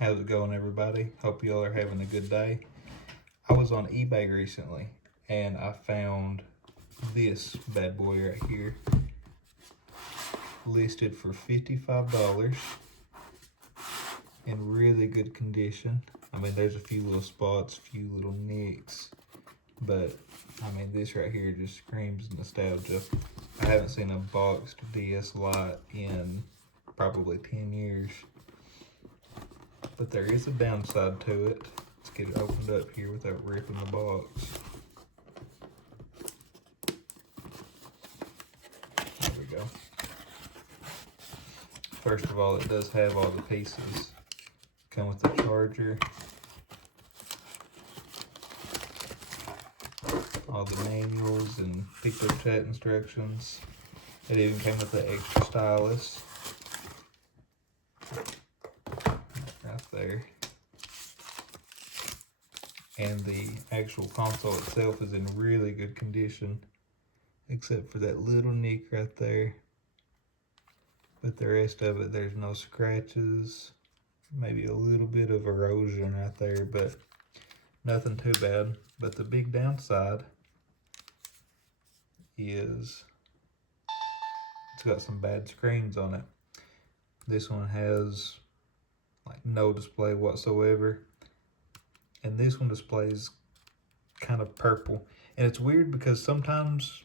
How's it going, everybody? Hope y'all are having a good day. I was on eBay recently and I found this bad boy right here listed for $55 in really good condition. I mean, there's a few little spots, a few little nicks, but I mean, this right here just screams nostalgia. I haven't seen a boxed DS Lite in probably 10 years. But there is a downside to it. Let's get it opened up here without ripping the box. There we go. First of all, it does have all the pieces. Come with the charger, all the manuals and pico chat instructions. It even came with the extra stylus. Right there. And the actual console itself is in really good condition, except for that little nick right there. But the rest of it, there's no scratches, maybe a little bit of erosion right there, but nothing too bad. But the big downside is it's got some bad screens on it. This one has like no display whatsoever, and this one displays kind of purple. And it's weird because sometimes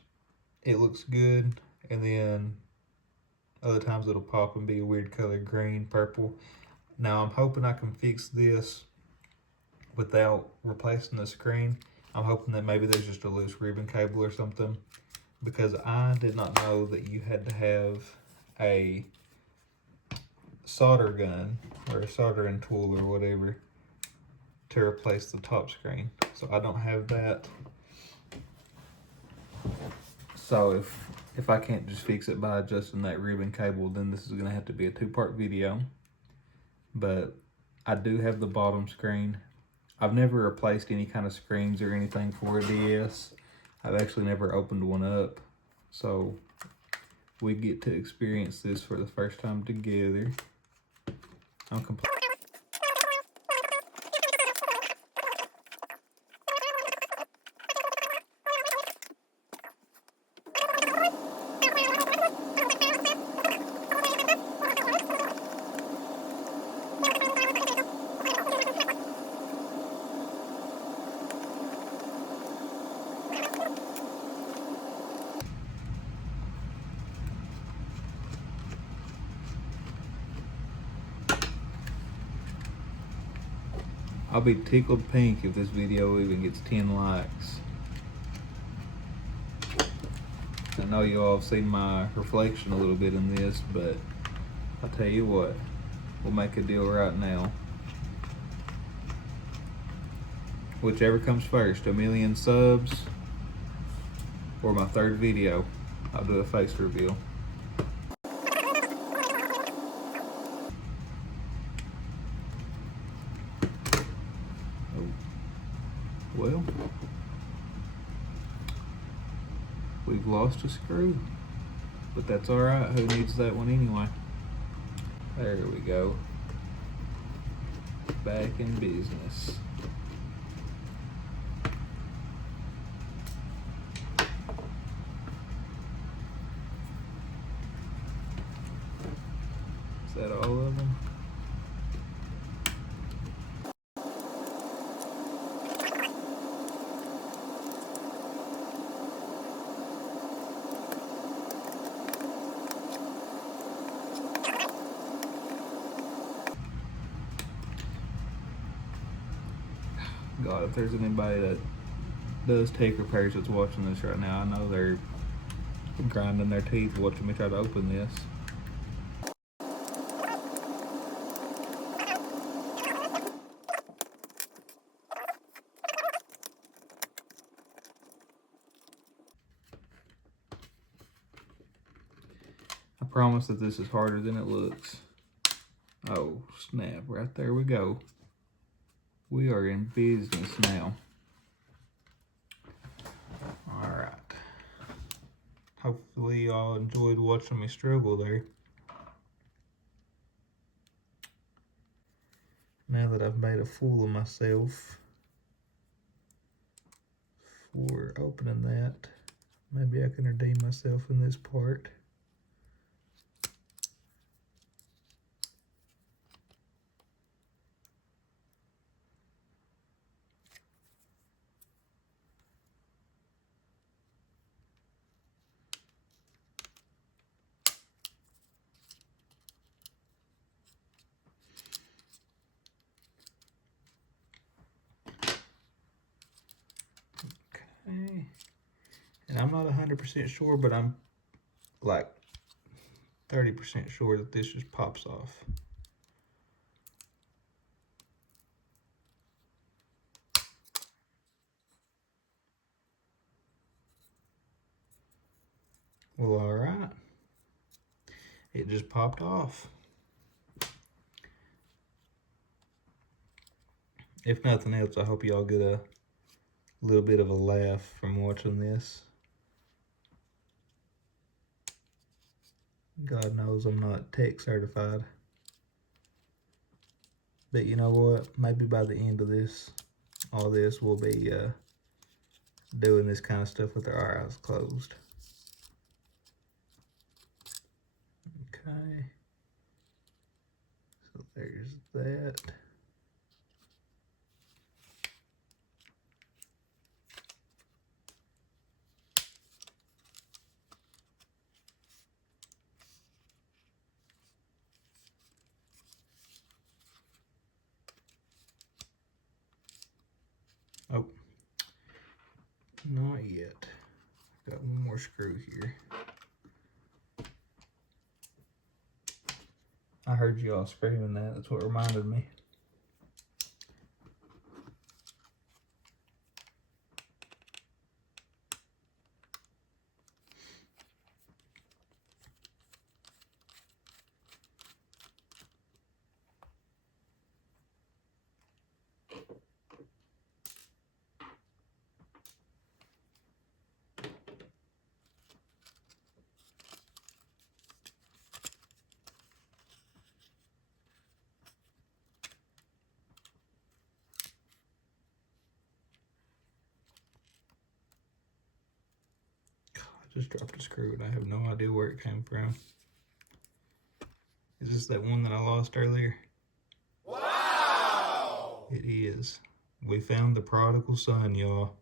it looks good and then other times it'll pop and be a weird color, green, purple. Now I'm hoping I can fix this without replacing the screen. I'm hoping that maybe there's just a loose ribbon cable or something, because I did not know that you had to have a solder gun or a soldering tool or whatever to replace the top screen. So I don't have that. So if I can't just fix it by adjusting that ribbon cable, then this is gonna have to be a two-part video. But I do have the bottom screen. I've never replaced any kind of screens or anything for a DS. I've actually never opened one up. So we get to experience this for the first time together. I'm completely I'll be tickled pink if this video even gets 10 likes. I know you all have seen my reflection a little bit in this, but I'll tell you what, we'll make a deal right now. Whichever comes first, 1,000,000 subs or my third video, I'll do a face reveal. Well, we've lost a screw, but that's all right. Who needs that one anyway? There we go. Back in business. Is that all of them? God, if there's anybody that does tech repairs that's watching this right now, I know they're grinding their teeth watching me try to open this. I promise that this is harder than it looks. Oh, snap, right there we go. We are in business now. All right. Hopefully y'all enjoyed watching me struggle there. Now that I've made a fool of myself for opening that, maybe I can redeem myself in this part. Okay. And I'm not 100% sure, but I'm like 30% sure that this just pops off. Well, all right. It just popped off. If nothing else, I hope y'all get a little bit of a laugh from watching this. God knows I'm not tech certified. But you know what? Maybe by the end of this, all this, we'll be doing this kind of stuff with our eyes closed. Okay. So there's that. Oh, not yet. Got one more screw here. I heard you all screaming that. That's what reminded me. I just dropped a screw and I have no idea where it came from. Is this that one that I lost earlier? Wow! It is. We found the prodigal son, y'all.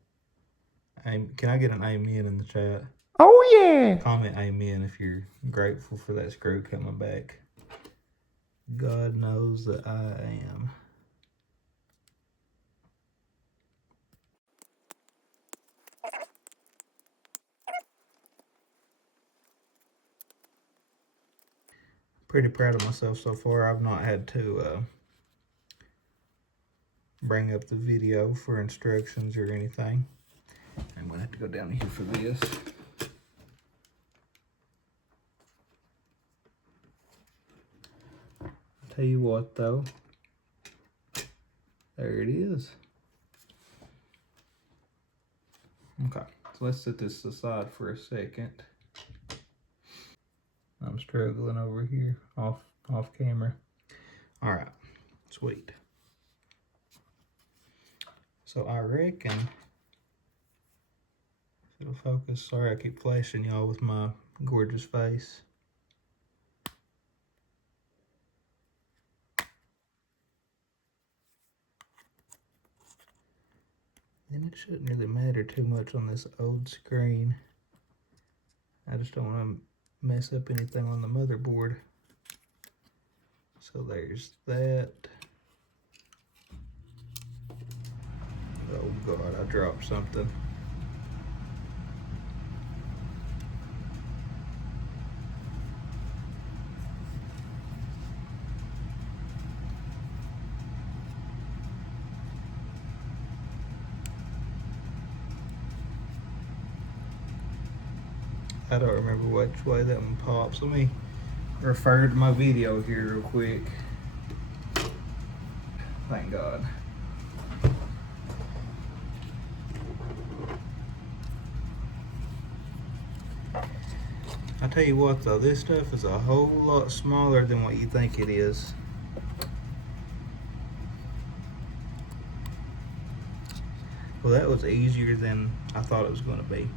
Can I get an amen in the chat? Oh yeah! Comment amen if you're grateful for that screw coming back. God knows that I am. Pretty proud of myself so far. I've not had to bring up the video for instructions or anything. I'm gonna have to go down here for this. Tell you what though, there it is. Okay, so let's set this aside for a second. I'm struggling over here off camera. All right, sweet. So I reckon it'll focus. Sorry, I keep flashing y'all with my gorgeous face. And it shouldn't really matter too much on this old screen. I just don't want to mess up anything on the motherboard. So there's that. Oh God, I dropped something. I don't remember which way that one pops. Let me refer to my video here real quick. Thank God. I tell you what though, this stuff is a whole lot smaller than what you think it is. Well, that was easier than I thought it was going to be.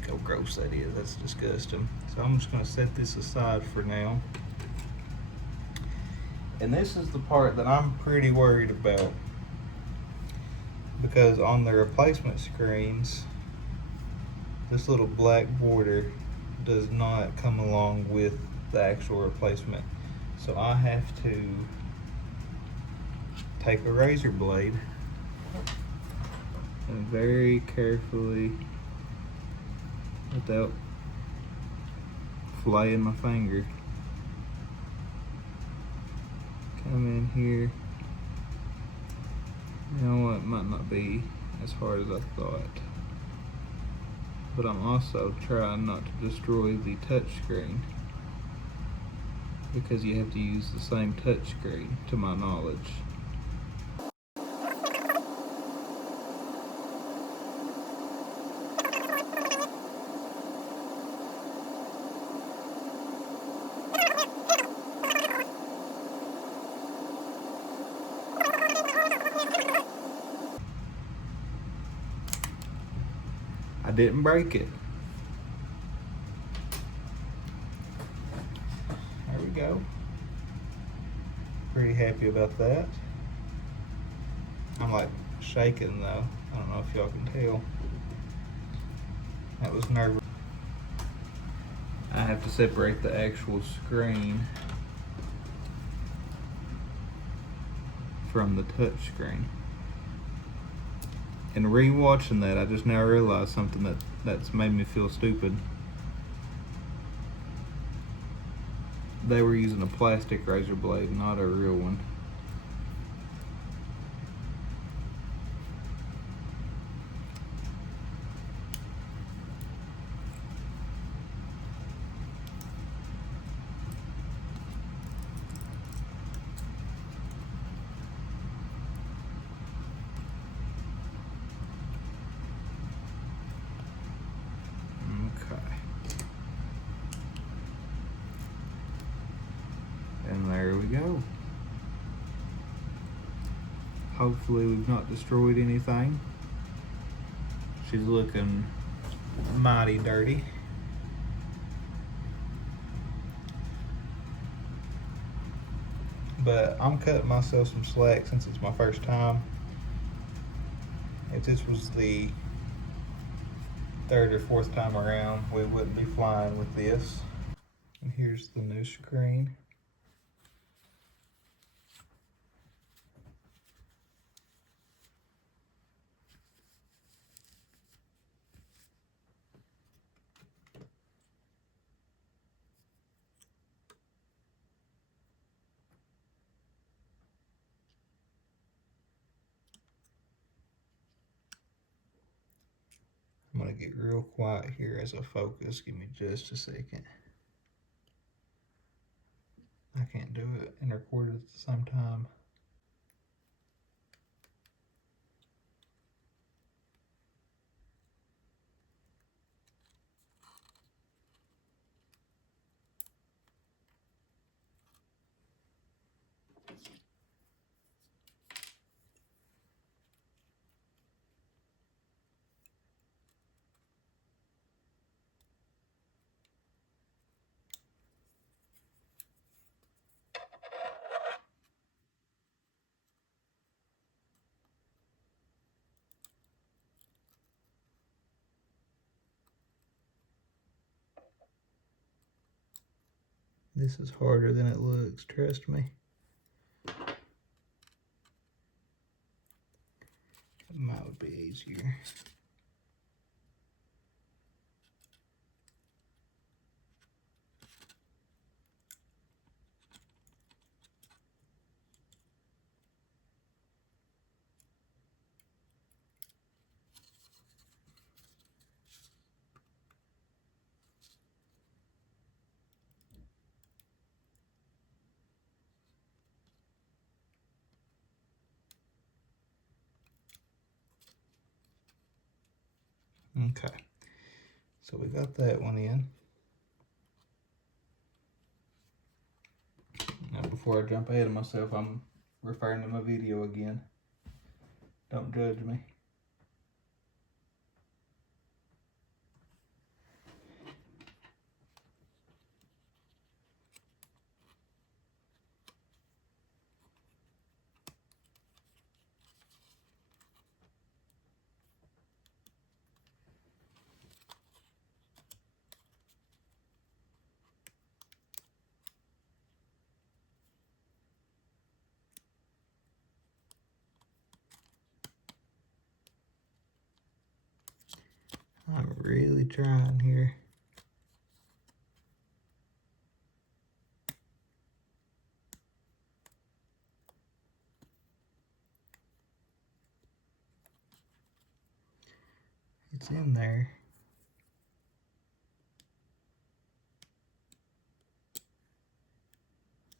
Look how gross that is. That's disgusting. So I'm just going to set this aside for now. And this is the part that I'm pretty worried about, because on the replacement screens, this little black border does not come along with the actual replacement. So I have to take a razor blade and very carefully, without flaying my finger, come in here. You know what, it might not be as hard as I thought, but I'm also trying not to destroy the touch screen, because you have to use the same touch screen, to my knowledge. I didn't break it. There we go. Pretty happy about that. I'm like shaking though. I don't know if y'all can tell. That was nervous. I have to separate the actual screen from the touch screen. And re-watching that, I just now realized something that's made me feel stupid. They were using a plastic razor blade, not a real one. And there we go. Hopefully we've not destroyed anything. She's looking mighty dirty. But I'm cutting myself some slack since it's my first time. If this was the third or fourth time around, we wouldn't be flying with this. And here's the new screen. I'm gonna get real quiet here as I focus. Give me just a second. I can't do it and record it at the same time. This is harder than it looks, trust me. It might be easier. Okay, so we got that one in. Now before I jump ahead of myself, I'm referring to my video again. Don't judge me. I'm really trying here. It's in there.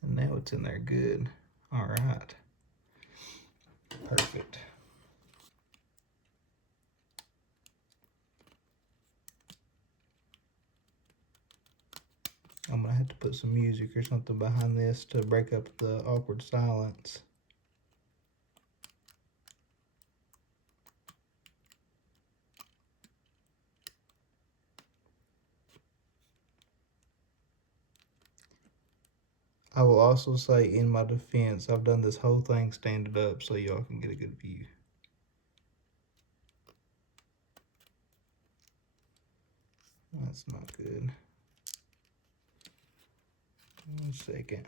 And now it's in there good. All right. Perfect. I'm gonna have to put some music or something behind this to break up the awkward silence. I will also say, in my defense, I've done this whole thing standing up so y'all can get a good view. That's not good. 1 second.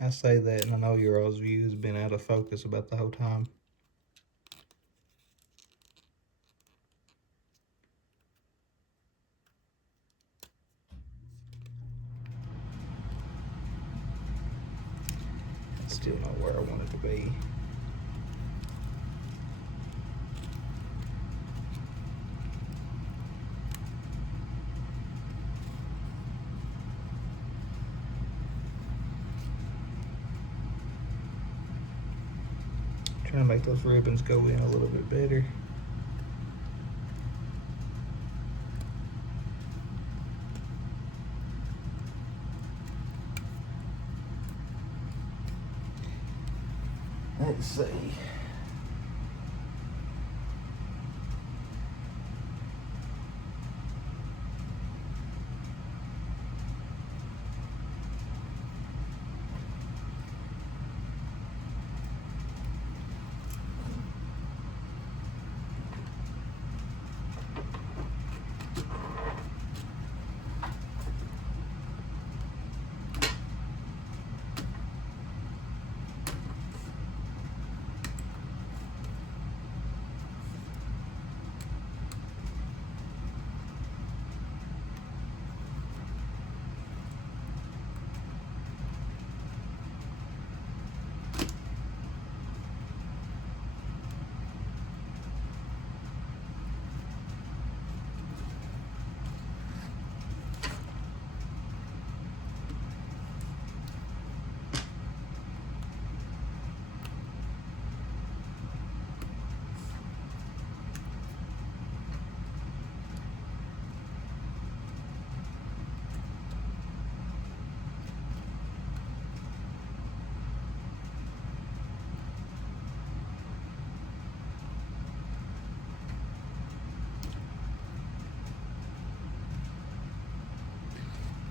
I say that, and I know your all's view has been out of focus about the whole time. It's still not where I want it to be. Trying to make those ribbons go in a little bit better. Let's see.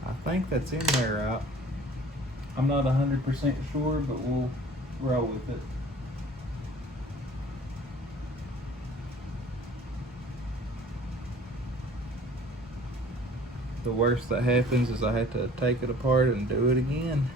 I think that's in there, right? I'm not 100% sure, but we'll roll with it. The worst that happens is I have to take it apart and do it again.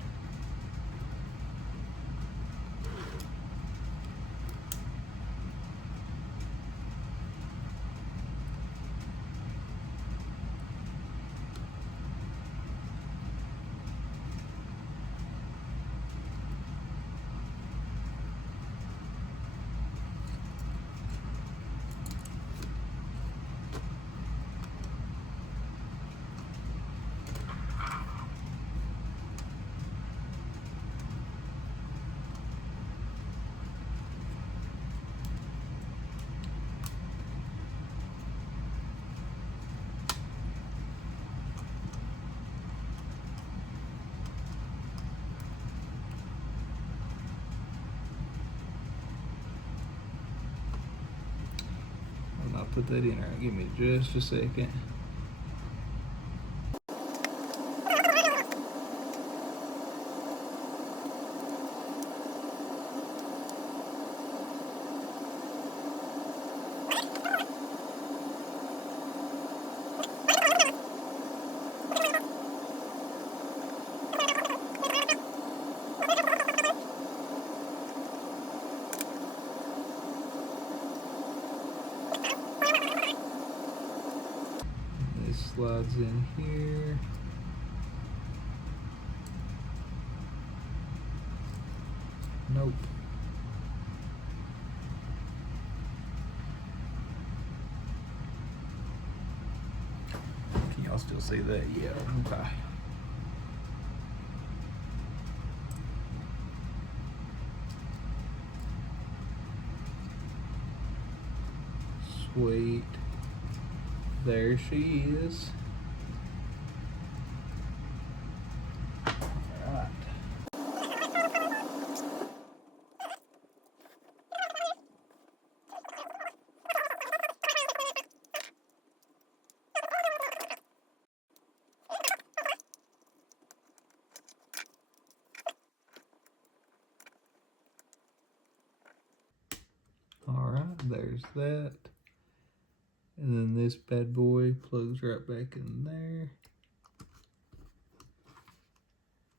I'll put that in there. Give me just a second. slides in here. Nope. Can y'all still see that? Yeah, okay. Sweet. There she is. Alright. Alright, there's that. And then this bad boy plugs right back in there.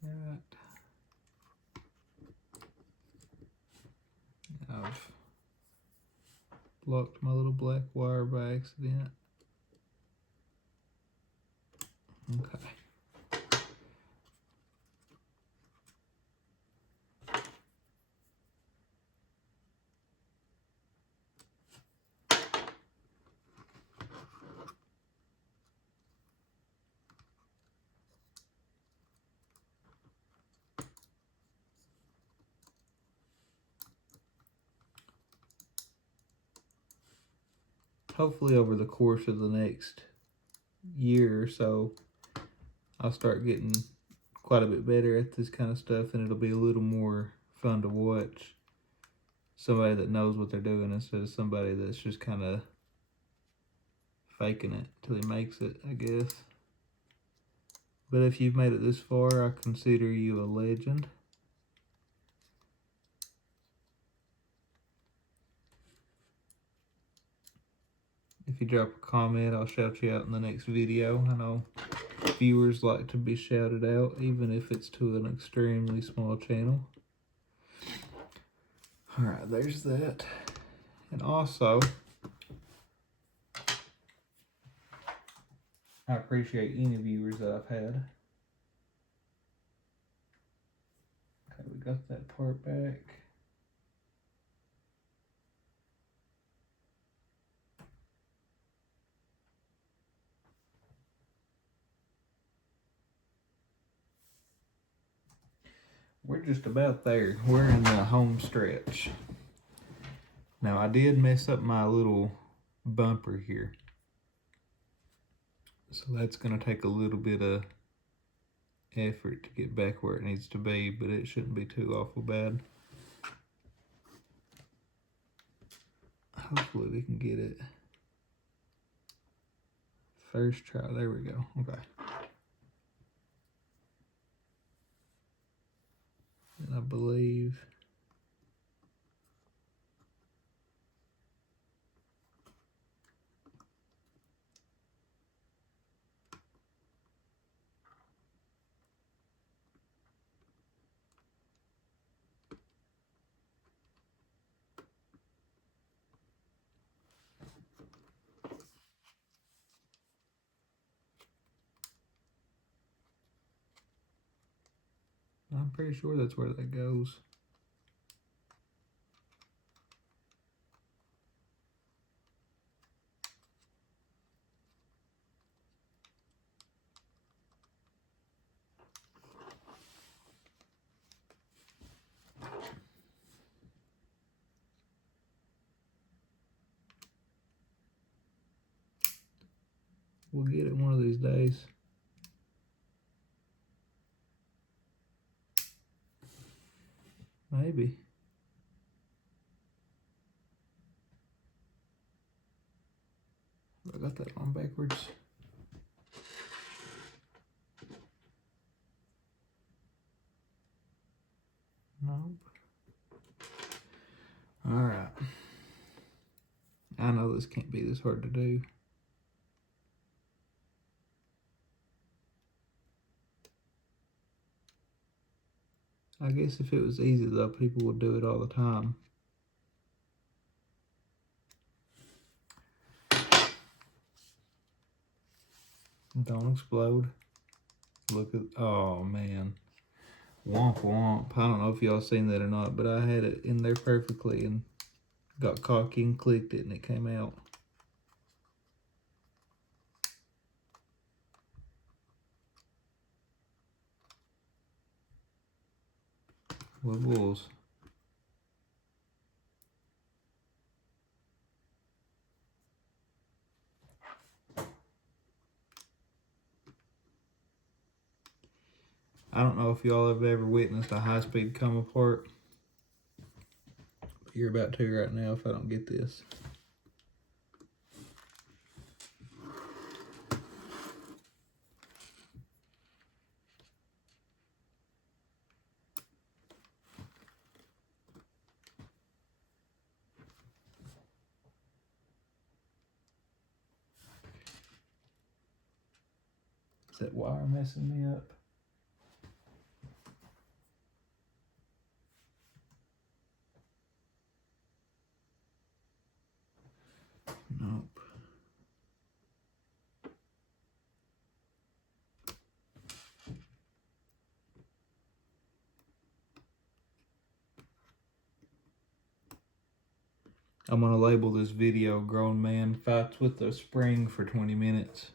Right. I've blocked my little black wire by accident. Okay. Hopefully over the course of the next year or so, I'll start getting quite a bit better at this kind of stuff, and it'll be a little more fun to watch somebody that knows what they're doing instead of somebody that's just kind of faking it till he makes it, I guess. But if you've made it this far, I consider you a legend. If you drop a comment, I'll shout you out in the next video. I know viewers like to be shouted out, even if it's to an extremely small channel. Alright, there's that. And also, I appreciate any viewers that I've had. Okay, we got that part back. We're just about there. We're in the home stretch. Now, I did mess up my little bumper here. So that's going to take a little bit of effort to get back where it needs to be, but it shouldn't be too awful bad. Hopefully we can get it. First try. There we go. Okay. And I believe I'm pretty sure that's where that goes. We'll get it one of these days. Maybe. I got that on backwards. Nope. Alright. I know this can't be this hard to do. I guess if it was easy though, people would do it all the time. Don't explode. Look at, oh man. Womp womp. I don't know if y'all seen that or not, but I had it in there perfectly and got cocky and clicked it and it came out. With wolves. I don't know if y'all have ever witnessed a high-speed come apart. You're about to right now if I don't get this. Is that wire messing me up? Nope. I'm gonna label this video "Grown Man Fights with a Spring for 20 Minutes."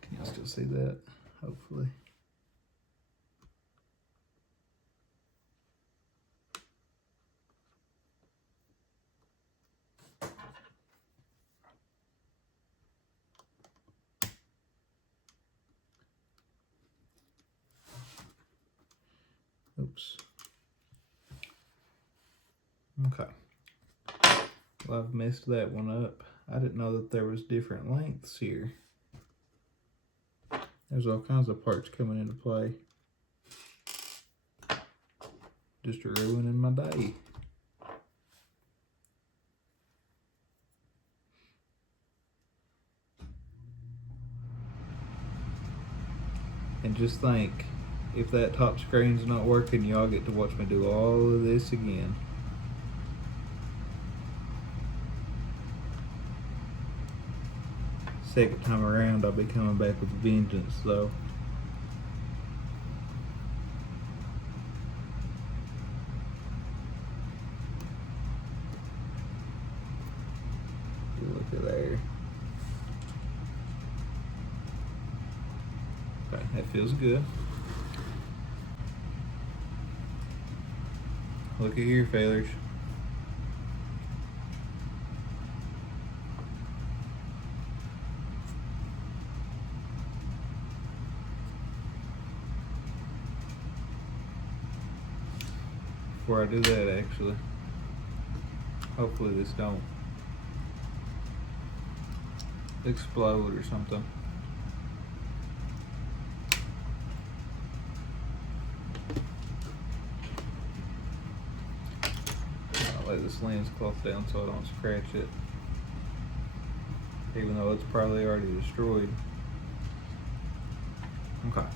Can y'all still see that? Hopefully. Oops. Okay. Well, I've messed that one up. I didn't know that there was different lengths here. There's all kinds of parts coming into play. Just ruining my day. And just think, if that top screen's not working, y'all get to watch me do all of this again. Second time around, I'll be coming back with vengeance, though. Look at there. Okay, that feels good. Look at your failures. Before I do that, actually, hopefully this don't explode or something. I'll lay this lens cloth down so I don't scratch it, even though it's probably already destroyed. Okay.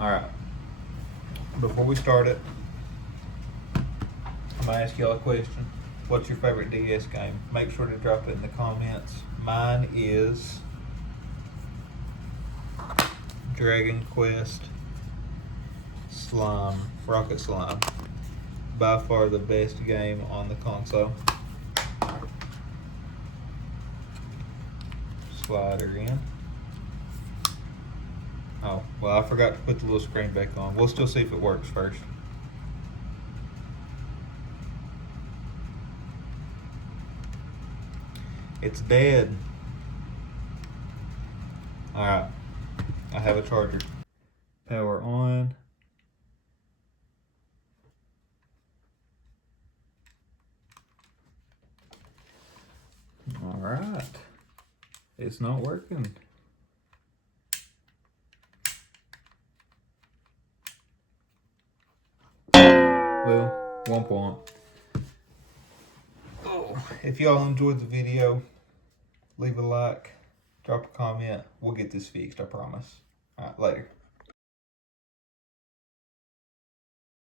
Alright, before we start it, I'm going to ask y'all a question. What's your favorite DS game? Make sure to drop it in the comments. Mine is Dragon Quest Slime, Rocket Slime. By far the best game on the console. Slide her in. Oh, well, I forgot to put the little screen back on. We'll still see if it works first. It's dead. Alright, I have a charger. Power on. Alright, it's not working. Well, 1 point. Oh, if y'all enjoyed the video, leave a like, drop a comment. We'll get this fixed, I promise. Alright, later.